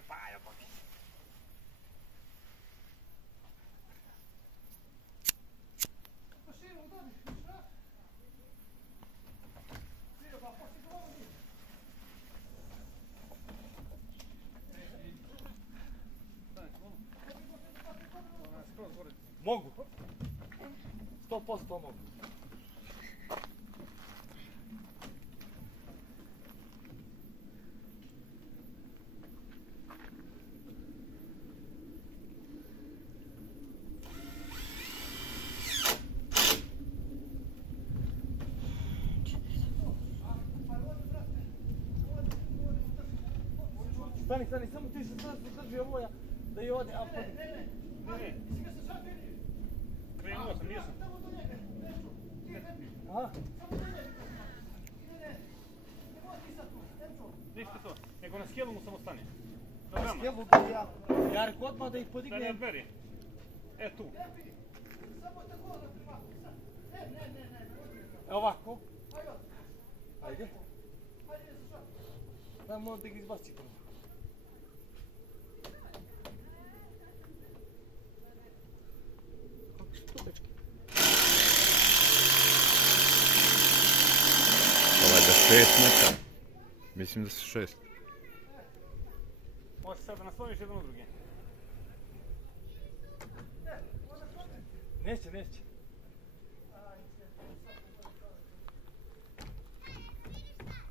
me paja, pa. Mogu. 100% mogu. Stani, samo ti se sad drži ovoja da je ode, a pa... Ne. Krenuo sam, nisam. Aha. Ništa to, nego na skelu mu samo stani. Na skelu da ja rekao odmah da ih podignem. Da ne odberi. E tu. E ovako. Ajde. Da moram da ga izbaci prvo. Ovaj da 6 metara. Mislim da su 6. Možeš sad da nasloniš jedan u drugi. Neće.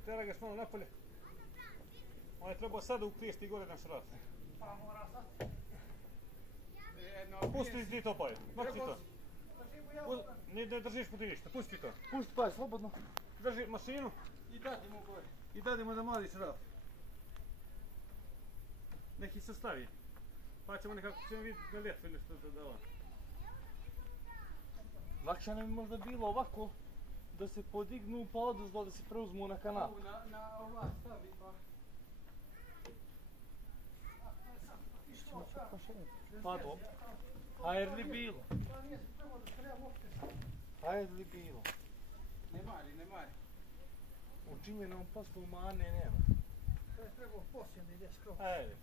Treba ga malo napolje. On je trebao sada ukriješti gore na šraf. Pa mora sad. Pusti ti to paj, makni to. Ne držiš poti ništa, pusti to. Pusti paj, slobodno. Drži mašinu i dadimo gore. I dadimo da mali šraf. Neki se stavi. Pa ćemo nekako vidjeti na lijepo ili što da dava. Lakše nam je možda bilo ovako da se podignu pa odozdo da se preuzmu na kanal. Na ova stavi pa. Pa dobro. Hajde li bilo? Hajde li bilo? Ne mari. Učinjenom poslu mane nema. To je trebao poslije da ide skroz. Hajde.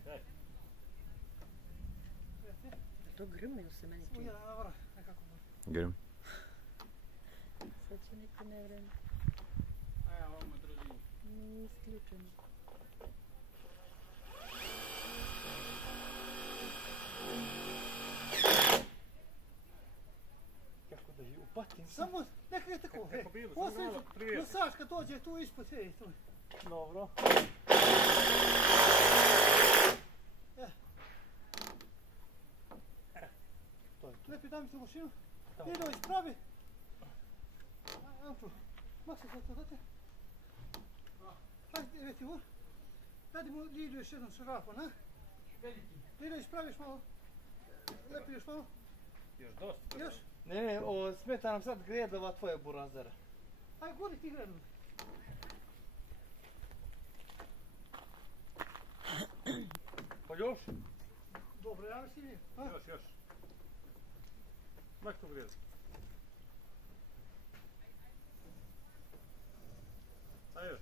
To grmi ili se meni čini? Ujela na vrh, nekako može. Grm. Sad će neko nevreme. A ja ovamo držim. Nije isključeno. Kako da ju upatim? Samo, neka je tako. Kako bilo, samo malo prije. Masaž kad dođe tu ispod, hej, tu. Dobro. Lepi dam tu mašinu. Idemo ispravi. Amču, maksa sad to date. Hajde, veti ur. Dadi mu Lidu još jedan šarafa, na? Lidu ispraviš malo. Lepi još malo. Još dosta. Još? Ne, smeta nam sad gredova tvoje burazera. Aj, gori ti gredova. Pa još? Dobro, ja si nije. Još. Mak to grijed. A još.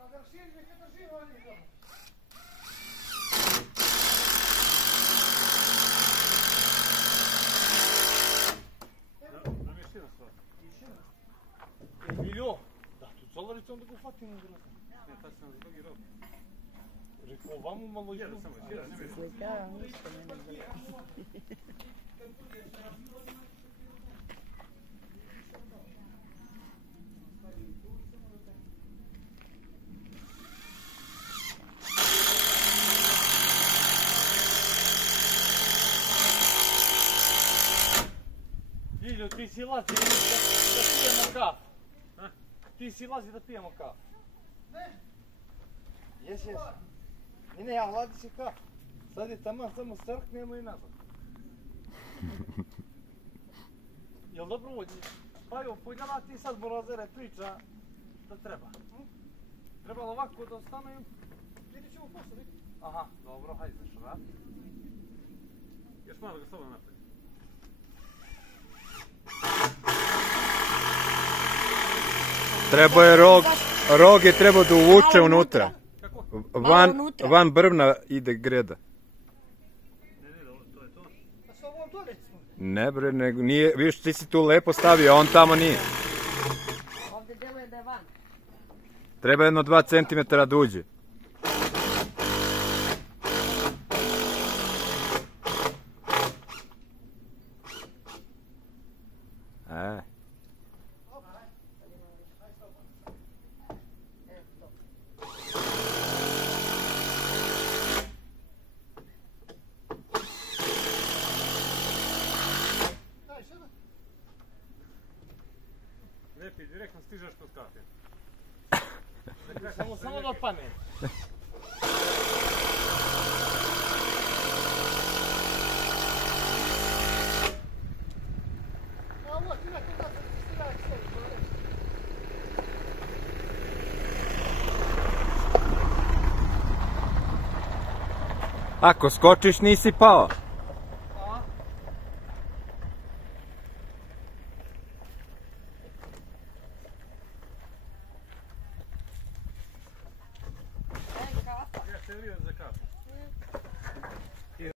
A da širi neka drži vani doma. Emilio, da tu colarite onda ga ufatimo grozno. Ne, tad sam za drugi rok. Rekao, ovamo malo izgleda. Jedan, samo Slikavam, ništa ne ne Ljiljo, ti si lazi da pijemo kafu. Ti si lazi da pijemo kafu. Ne. Jes. Ne, ja hladi se kafu. Sad je tamo samo strknemo i nazad. Jel dobro uđi? Pa evo, pojdala ti sad burazere priča da treba. Trebalo ovako da ostanuju? Vidit ćemo posle. Aha, dobro, hajde za šraf. Još malo ga slobodno napravi. Treba je rog je trebao da uvuče unutra. Van brvna ide greda. A sa ovom to recimo. Ne bre, nego nije, vidiš ti si tu lepo stavio, a on tamo nije. Ovdje deluje da je van. Treba jedno 2 cm da uđe. Lepi, direktno stižeš kod kafe. Samo da odpadne. A ovo ti neko da se radi sve. Ako skočiš nisi pao.